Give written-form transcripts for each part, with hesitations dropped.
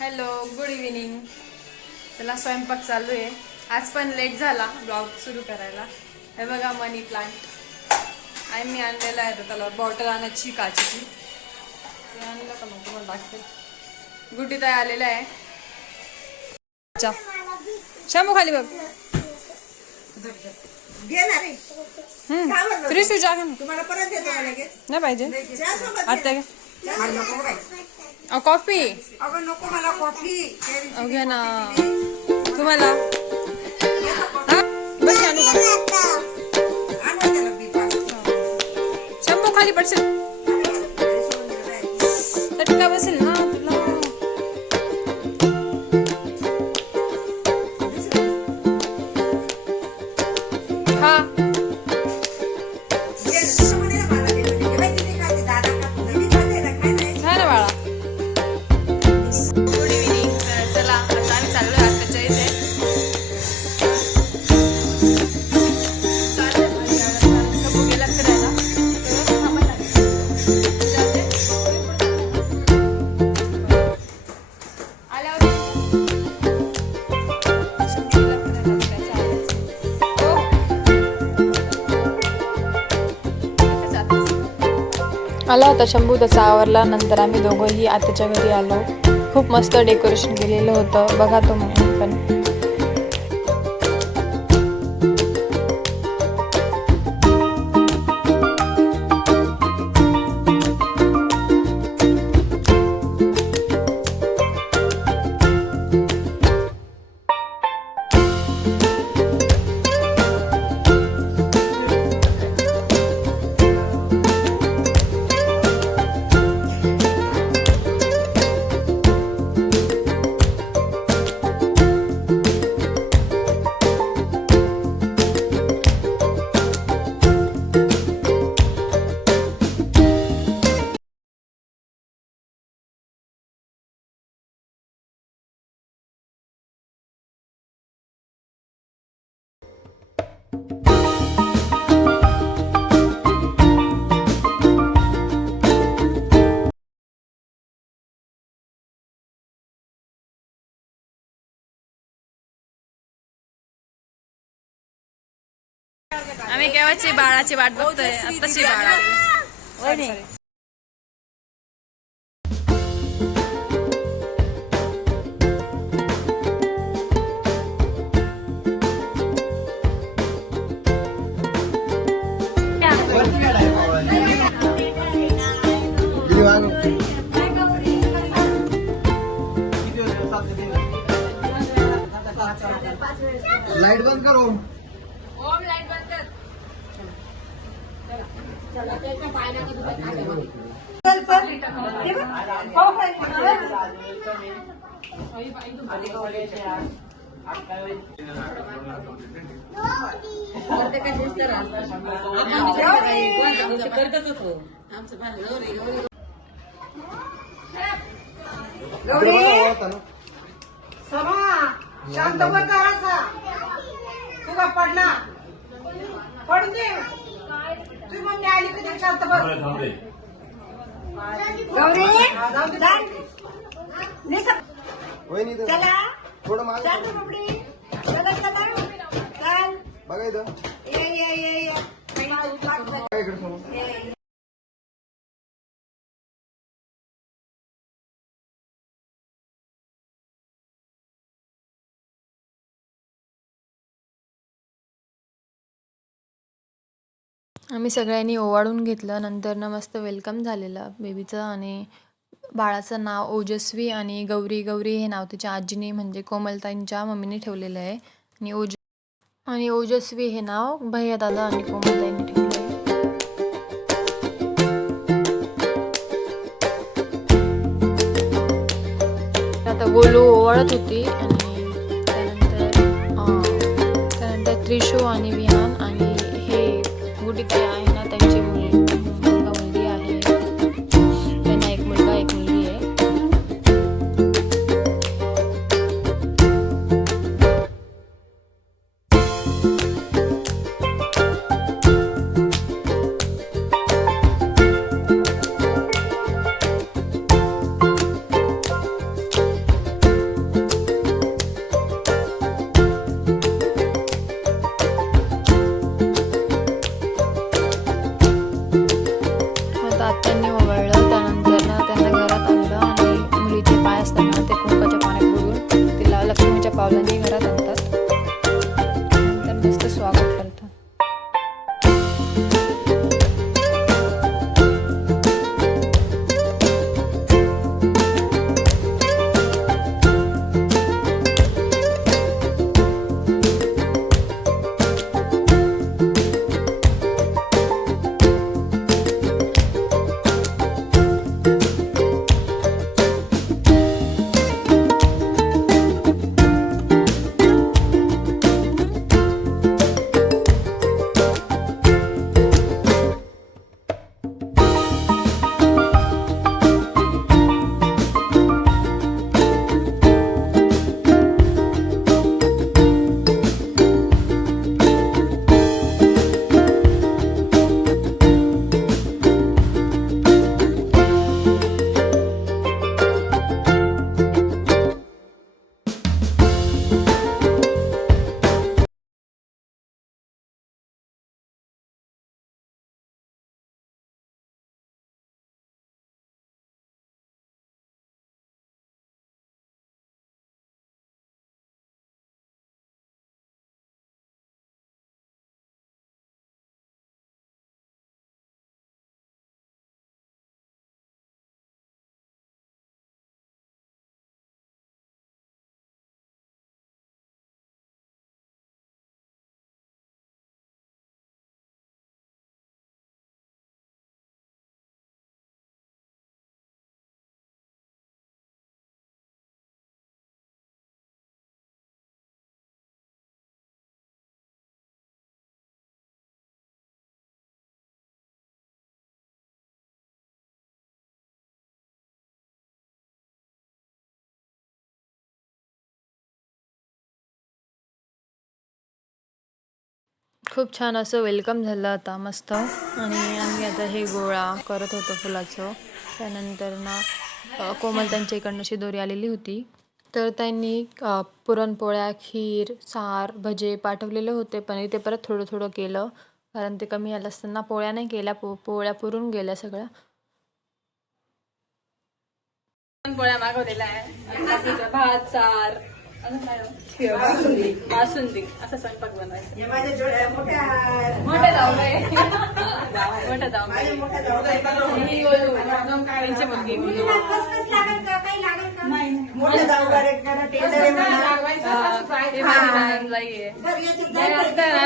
Hello, good evening. चला स्वयंपाक चालू आहे. आज पण लेट झाला ब्लॉग सुरू करायला. हे बघा मनी प्लांट आणि मी आणलेला आहे. त्याला बॉटल आणायची काचेची. ते आणलं का मग तुम्हाला दाखवते. गुड्डी ताई आलेला आहे. शंभू खाली बघ. त्रिशू जा नाही पाहिजे आता कॉफी. अगं नको मला कॉफी. घ्या ना तुम्हाला. बस शंभू खाली पडशील. चटका बसेल ना तुला. हा आला होता शंभू. त्याचा आवरला. नंतर आम्ही दोघंही आत्याच्या घरी आलो. खूप मस्त डेकोरेशन केलेलं होतं. बघा तो म्हणून पण. आम्ही केव्हाची बाळाची वाट बघतोय. आताची बाळ आली. लाइट बंद करो. ओम लाईट बंद कर. शांत बसा. तुला पडला पडू दे. तू मम्मी आली कधी शांत बस. चला थोडं बघा इथं. आम्ही सगळ्यांनी ओवाळून घेतलं. नंतर मस्त वेलकम झालेलं बेबीचं. आणि बाळाचं नाव ओजस्वी आणि गौरी. गौरी हे नाव तिच्या आजीने म्हणजे कोमलताईंच्या मम्मीने ठेवलेलं आहे. आणि ओजस्वी हे नाव भैया दादा आणि कोमलताईंनी ठेवलं आहे. आता गोलू ओवाळत होती. आणि त्यानंतर त्रिशू आणि विहान आणि हे गुड्डी ताई आहे ना, त्यांची मुलगी आहे. त्यांना एक मुलगा एक मुलगी आहे. खूप छान असं वेलकम झालं आता मस्त. आणि आम्ही आता हे गोळा करत होतो फुलाचं. त्यानंतर ना कोमल त्यांच्या इकडनं अशी दोरी आलेली होती, तर त्यांनी पुरणपोळ्या, खीर, सार, भजे पाठवलेले होते, पण इथे परत थोडं थोडं केलं कारण ते कमी आलं असताना. पोळ्या नाही केल्या, पोळ्या पुरून गेल्या सगळ्या. पोळ्या मागवलेला आहे, भात, सार, बासुंदी असा स्वयंपाक बनवायचा. मोठ्या जाऊबाई त्यांची मुलगी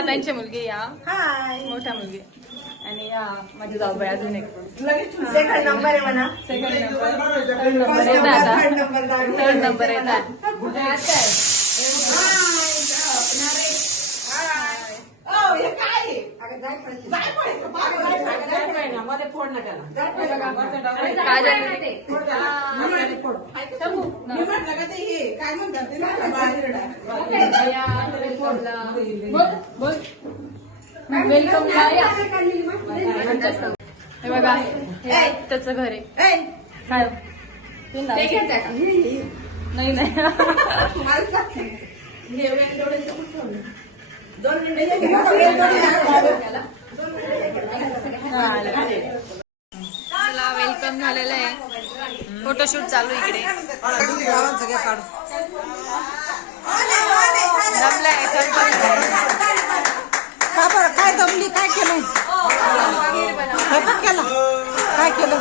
त्यांची मुलगी या मोठ्या मुलगी आणि या माझी जाऊबाई अजून एक सेकंड नंबर आहे म्हणा. थर्ड नंबर येतात. वेलकम. हे बघा, हे त्याचं घर आहे. काय नाही नाही चला, वेलकम झालेलं आहे. फोटोशूट चालू इकडे. जमलंय काय जमली, काय केलं, काय केलं.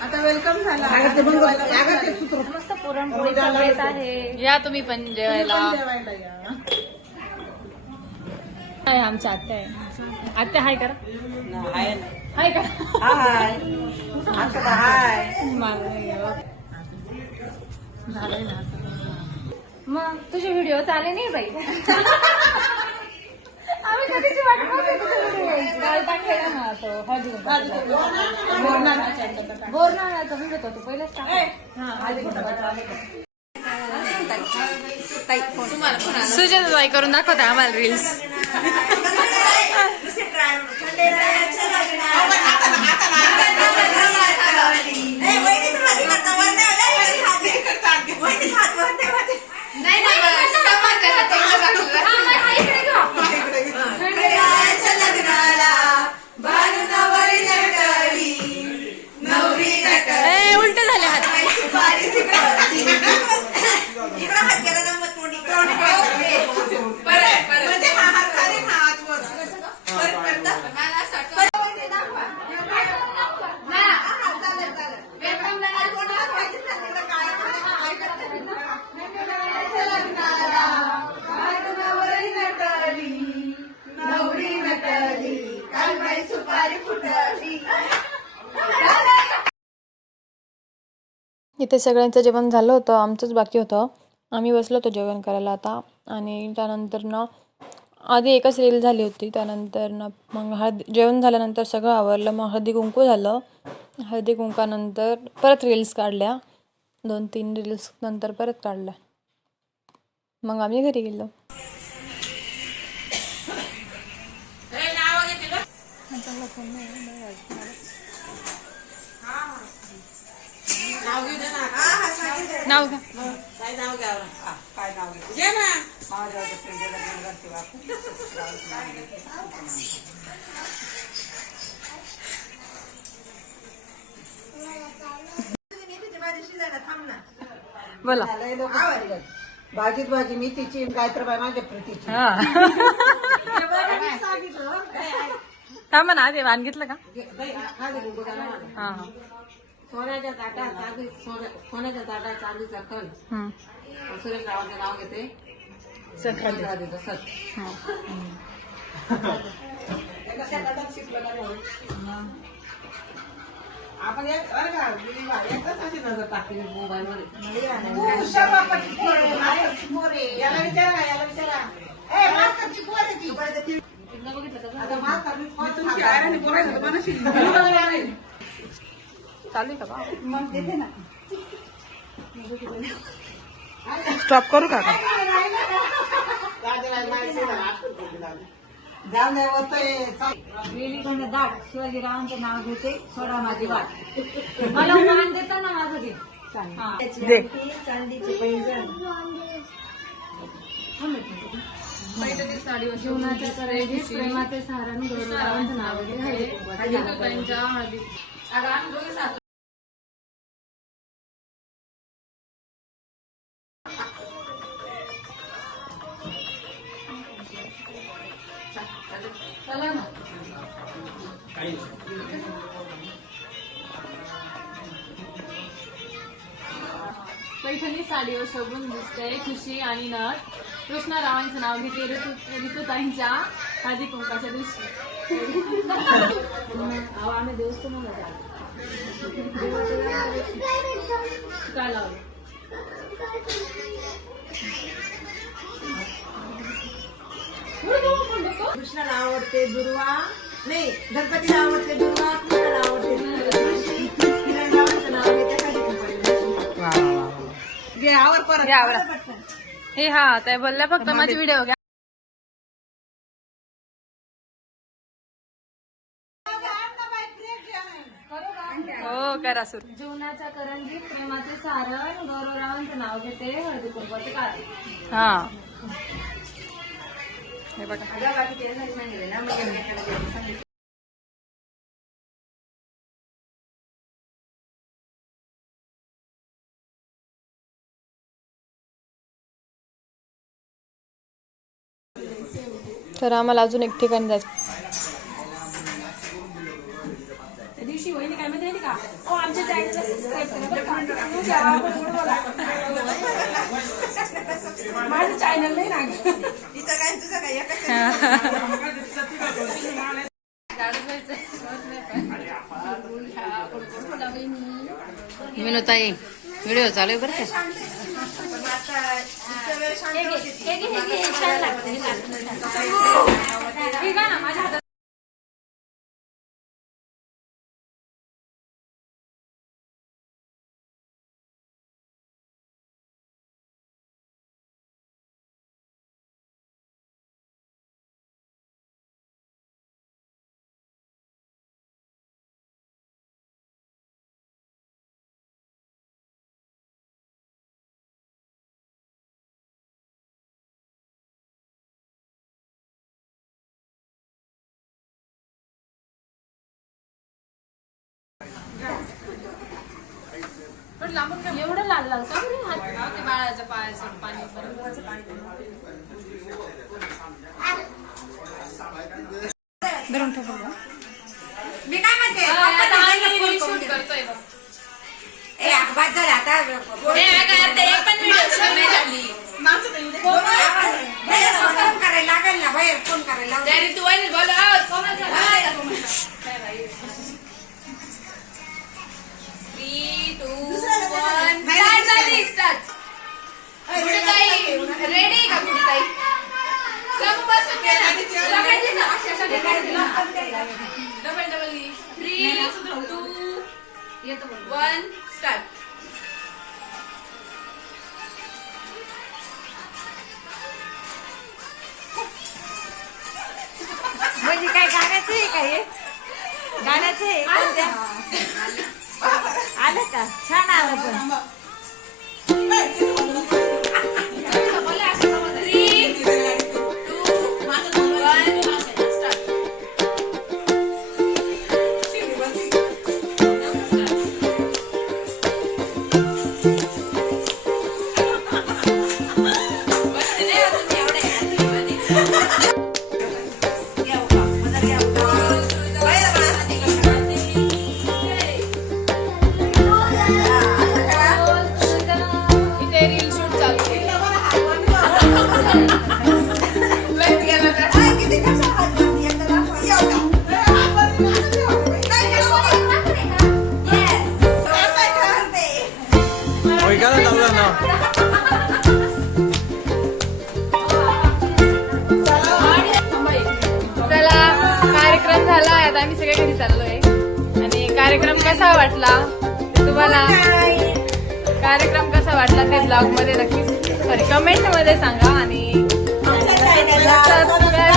आता वेलकम झाला. मस्त पुरणपोळी येत आहे. या तुम्ही पण जेवायला. आमच्या आत्या आहे. आत्या हाय करा. हाय का? झालंय ना. मग तुझे व्हिडिओ चाले नाही बाई. आम्ही कधीची वाट बघत बोरनाळ्याचा व्हिडिओ होतो पहिलेच. सुजन करून दाखवते आम्हाला रील्स. उलटे झाले हात. इथे सगळ्यांचं जेवण झालं होतं, आमचंच बाकी होतं. आम्ही बसलो होतो जेवण करायला आता. आणि त्यानंतर ना आधी एकच रील झाली होती. त्यानंतर ना मग जेवण झाल्यानंतर सगळं आवरलं. मग हळदी कुंकू झालं. हळदी कुंकानंतर परत रील्स काढल्या. 2-3 रील्स नंतर परत काढल्या. मग आम्ही घरी गेलो. नाव घ्या. बोला. भाजीत भाजी मेथीची, काय तर बाय माझ्या प्रीतीची. थांबा ना, आधी वाण घेतलं का? हा. सोन्याच्या ताटात चालूचा कल. सुरेश रावांचं नाव घेते. आपण नजर टाकली मोबाईल मध्ये. याला विचारा. चालू का? मग देते ना. स्टॉप करू का वेलीकडे दाट शिवाजीरावांचं नाव घेते सोडा माझी वाट मला मान देता ना माझं घे हा. दे चांदीचे पैंजण जीवनाच्या करायचे प्रेमाचे सहारण गुरुरावांचं नाव घेते पैठणी साडीवर शोभून दिसते खुशी आणि नथ. कृष्णरावांचं नाव घेते ऋतुताईंच्या हळदी कुंकाच्या दिवशी. आम्ही देवस्थानाला काय लावलं कृष्णाला आवडते दुर्वा नाही गणपतीला आवडते दुर्वा कृष्णाला आवडते किरणरावांचं नाव घेते हळदी कुंकाच्या घे आवर परत हे हा त्या बोलल्या फक्त माझी व्हिडिओ घ्या. हो करा सुरू. जीवनाच्या करंजीत प्रेमाचे सारण गौरवरावांचं नाव घेते हळदी कुंकवाचे कारण हा हे बघा तर आम्हाला अजून एक ठिकाणी जायचं. त्या दिवशी वहिनी काय माहिती का आमच्या चॅनलला सबस्क्राईब करा माझं चॅनल नाही ना विनोताई व्हिडिओ चालू आहे बरं का. एवढं लाल लाल का ते बाळाच्या पायाचं पाणी धरून ठेव. मी काय म्हणते शूट करतोय बाद झाला आता एक पण व्हिडिओ नाही झाली. फोन करायला लागेल ना बाहेर फोन करायला लागेल. तू रेडी का गुडीताई सब बसून डबल 3, 2, 1 स्टार्ट. म्हणजे काय गाण्याचं आहे का हे गाण्याचं आहे कोणत्या आलं का छान आलं पण 3, 2, 1 स्टार्ट. इथे रील शूट चालू आहे. चला कार्यक्रम झाला आता आम्ही सगळे घरी चाललोय. आणि कार्यक्रम कसा वाटला तुम्हाला कार्यक्रम कसा वाटला ते ब्लॉग मध्ये नक्कीच सॉरी कमेंट मध्ये सांगा आणि आमच्या चॅनलला सबस्क्राईब